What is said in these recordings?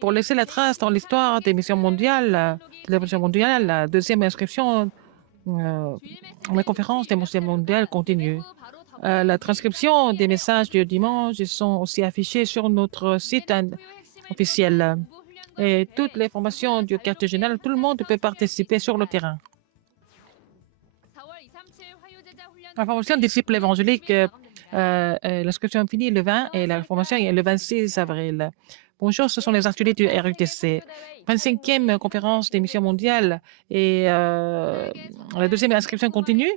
Pour laisser la trace dans l'histoire des missions mondiales, de la mission mondiale, la deuxième inscription, la conférence des missions mondiales continue. La transcription des messages du dimanche ils sont aussi affichés sur notre site officiel. Et toutes les formations du quartier général, tout le monde peut participer sur le terrain. La formation des disciples évangéliques, l'inscription finit le 20 et la formation est le 26 avril. Bonjour, ce sont les ateliers du RUTC. 25e conférence des missions mondiales et la deuxième inscription continue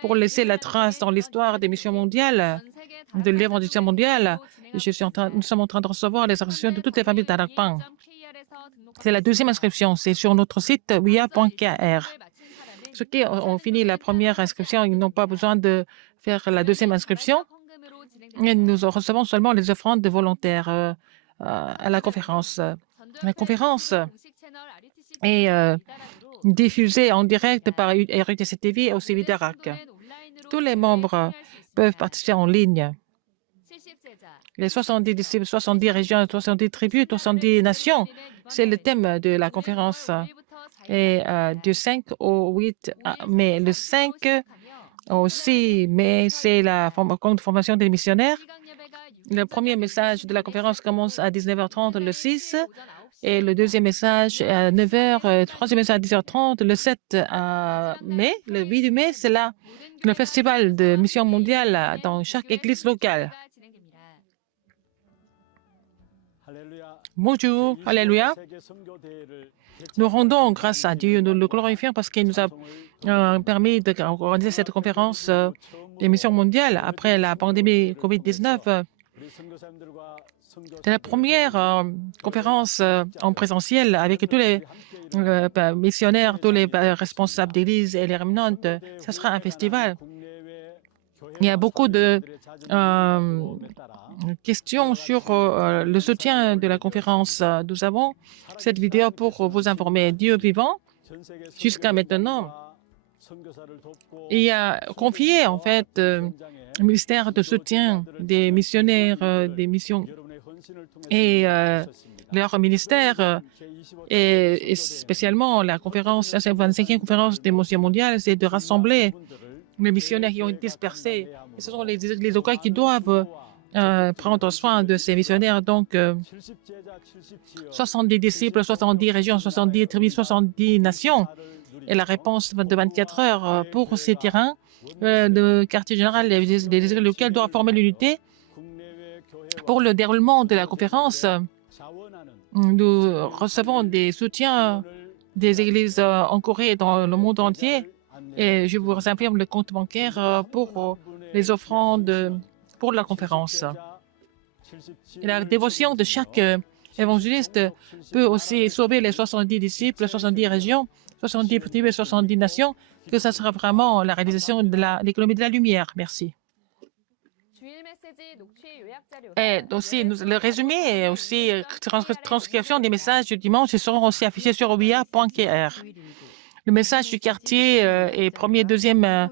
pour laisser la trace dans l'histoire des missions mondiales, de l'évangélisation mondiale. Nous sommes en train de recevoir les inscriptions de toutes les familles d'Arakpang. C'est la deuxième inscription, c'est sur notre site wia.kr. Ceux qui ont fini la première inscription, ils n'ont pas besoin de faire la deuxième inscription. Et nous recevons seulement les offrandes de volontaires à la conférence. La conférence est diffusée en direct par RUTC TV et aussi Vidarac. Tous les membres peuvent participer en ligne. Les 70 disciples, 70 régions, 70 tribus, 70 nations, c'est le thème de la conférence. Et du 5 au 8 mai, le 5 au 6 mai, c'est la formation des missionnaires. Le premier message de la conférence commence à 19h30 le 6 et le deuxième message à 9h, le troisième message à 10h30 le 7 mai. Le 8 mai, c'est là le festival de mission mondiale dans chaque église locale. Bonjour, alléluia. Nous rendons grâce à Dieu, nous le glorifions parce qu'il nous a permis d'organiser cette conférence des missions mondiales après la pandémie COVID-19. C'est la première conférence en présentiel avec tous les missionnaires, tous les responsables d'église et les remnantes. Ce sera un festival. Il y a beaucoup de questions sur le soutien de la conférence. Nous avons cette vidéo pour vous informer. Dieu vivant, jusqu'à maintenant, il a confié en fait le ministère de soutien des missionnaires, des missions et leur ministère et spécialement la conférence, la 25e conférence des missions mondiales, c'est de rassembler les missionnaires qui ont été dispersés. Et ce sont les locaux qui doivent prendre soin de ces missionnaires. Donc, 70 disciples, 70 régions, 70 tribus, 70 nations. Et la réponse de 24 heures pour ces terrains, le quartier général, les églises locales doivent former l'unité. Pour le déroulement de la conférence, nous recevons des soutiens des églises en Corée et dans le monde entier. Et je vous informe le compte bancaire pour les offrandes pour la conférence. Et la dévotion de chaque évangéliste peut aussi sauver les 70 disciples, 70 régions, 70 tribus et 70 nations, que ça sera vraiment la réalisation de l'économie de la lumière. Merci. Et aussi, le résumé et aussi transcription des messages du dimanche seront aussi affichés sur wia.kr. Le message du quartier est premier, deuxième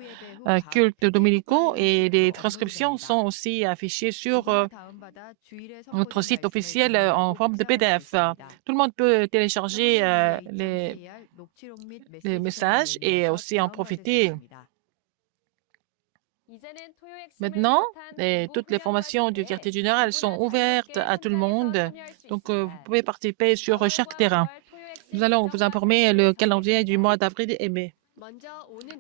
culte dominicaux et les transcriptions sont aussi affichées sur notre site officiel en forme de PDF. Tout le monde peut télécharger les messages et aussi en profiter. Maintenant, toutes les formations du quartier général sont ouvertes à tout le monde. Donc, vous pouvez participer sur chaque terrain. Nous allons vous informer le calendrier du mois d'avril et mai.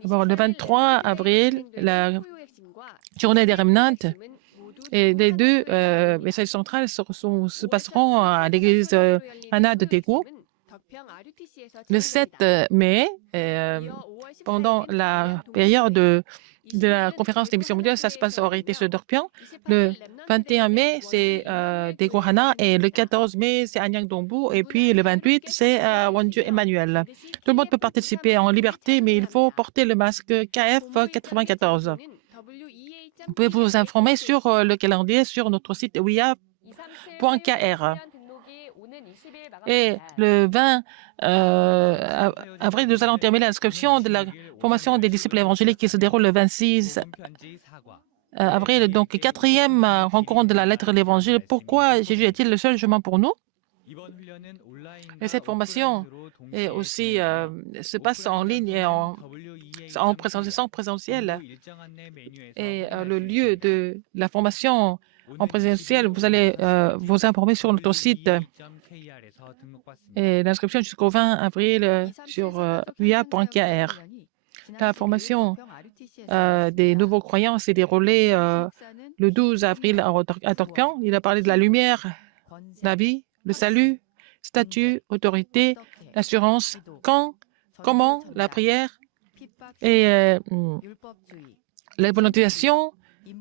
D'abord, le 23 avril, la journée des remnantes et les deux messages centrales se passeront à l'église Anna de Daegu. Le 7 mai, pendant la période de la conférence des missions mondiales, ça se passe au RITC de Dorpian. Le 21 mai, c'est Daegu Hana et le 14 mai, c'est Anyang Dongbu et puis le 28, c'est Wonju Emmanuel. Tout le monde peut participer en liberté, mais il faut porter le masque KF94. Vous pouvez vous informer sur le calendrier sur notre site wia.kr. Et le 20 avril, nous allons terminer l'inscription de la formation des disciples évangéliques qui se déroule le 26 avril, donc quatrième rencontre de la lettre de l'Évangile. Pourquoi Jésus est-il le seul chemin pour nous? Et cette formation est aussi, se passe en ligne et en présentiel. Et le lieu de la formation en présentiel, vous allez vous informer sur notre site. Et l'inscription jusqu'au 20 avril sur uia.kr. La formation des nouveaux croyants s'est déroulée le 12 avril à Tokyo. Il a parlé de la lumière, la vie, le salut, statut, autorité, l'assurance, quand, comment, la prière et la volontarisation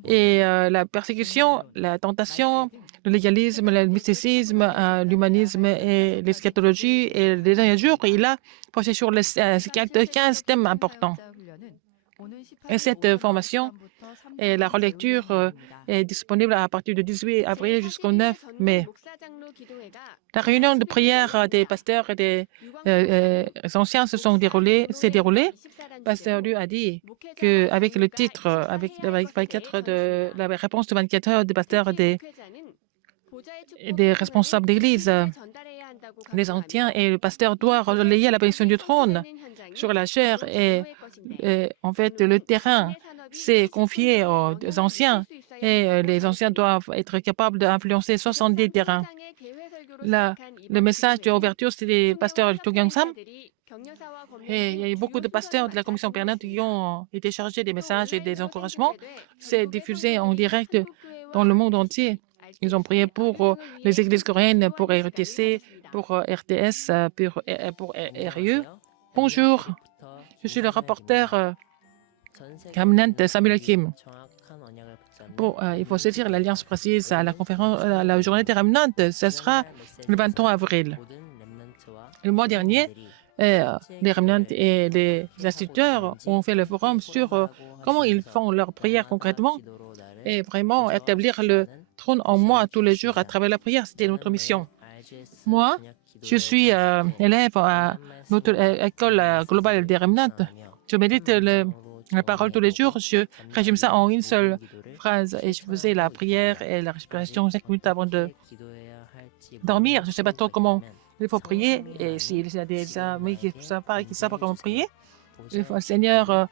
et la persécution, la tentation, le légalisme, le mysticisme, l'humanisme et l'eschatologie. Et les derniers jours, il a posé sur les 15 thèmes importants. Et cette formation et la relecture est disponible à partir du 18 avril jusqu'au 9 mai. La réunion de prière des pasteurs et des anciens s'est déroulée. Pasteur Liu a dit qu'avec le titre, avec la réponse de 24 heures des pasteurs et des responsables d'église, les anciens et le pasteur doivent relayer la bénédiction du trône sur la chair et en fait le terrain s'est confié aux anciens et les anciens doivent être capables d'influencer 70 terrains. Le message d'ouverture, c'était des pasteurs du Togyang-sam. Et il y a eu beaucoup de pasteurs de la commission permanente qui ont été chargés des messages et des encouragements. C'est diffusé en direct dans le monde entier. Ils ont prié pour les églises coréennes, pour RTC, pour RTS, pour RE. Bonjour, je suis le rapporteur Remnant Samuel Kim. Il faut saisir l'alliance précise à la conférence, à la journée des Remnant. Ce sera le 23 avril. Le mois dernier, les Remnant et les instituteurs ont fait le forum sur comment ils font leur prière concrètement et vraiment établir le trône en moi tous les jours à travers la prière. C'était notre mission. Moi, je suis élève à notre école globale des Remnant. Je médite la parole tous les jours. Je résume ça en une seule phrase et je faisais la prière et la respiration 5 minutes avant de dormir. Je ne sais pas trop comment il faut prier et s'il y a des amis qui savent pas comment prier, le Seigneur,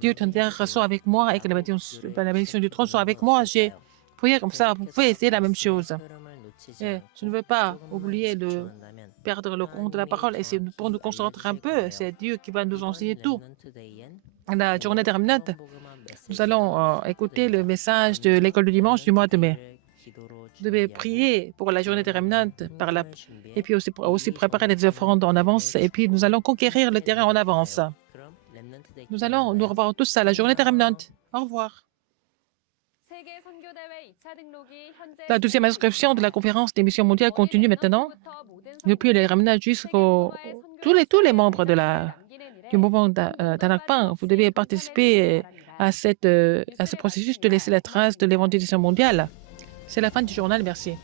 Dieu ton Père, soit avec moi et que la bénédiction du trône soit avec moi. J'ai prié comme ça. Vous pouvez essayer la même chose. Et je ne veux pas oublier de perdre le compte de la parole et c'est pour nous concentrer un peu. C'est Dieu qui va nous enseigner tout. La journée terminante, nous allons écouter le message de l'école du dimanche du mois de mai. Vous devez prier pour la journée terminante et puis aussi préparer les offrandes en avance et puis nous allons conquérir le terrain en avance. Nous allons nous revoir tous à la journée terminante. Au revoir. La deuxième inscription de la conférence des missions mondiales continue maintenant. Depuis les Remnants jusqu'aux tous les membres du mouvement d'Anakpan, vous devez participer à ce processus de laisser la trace de l'évangélisation mondiale. C'est la fin du journal. Merci.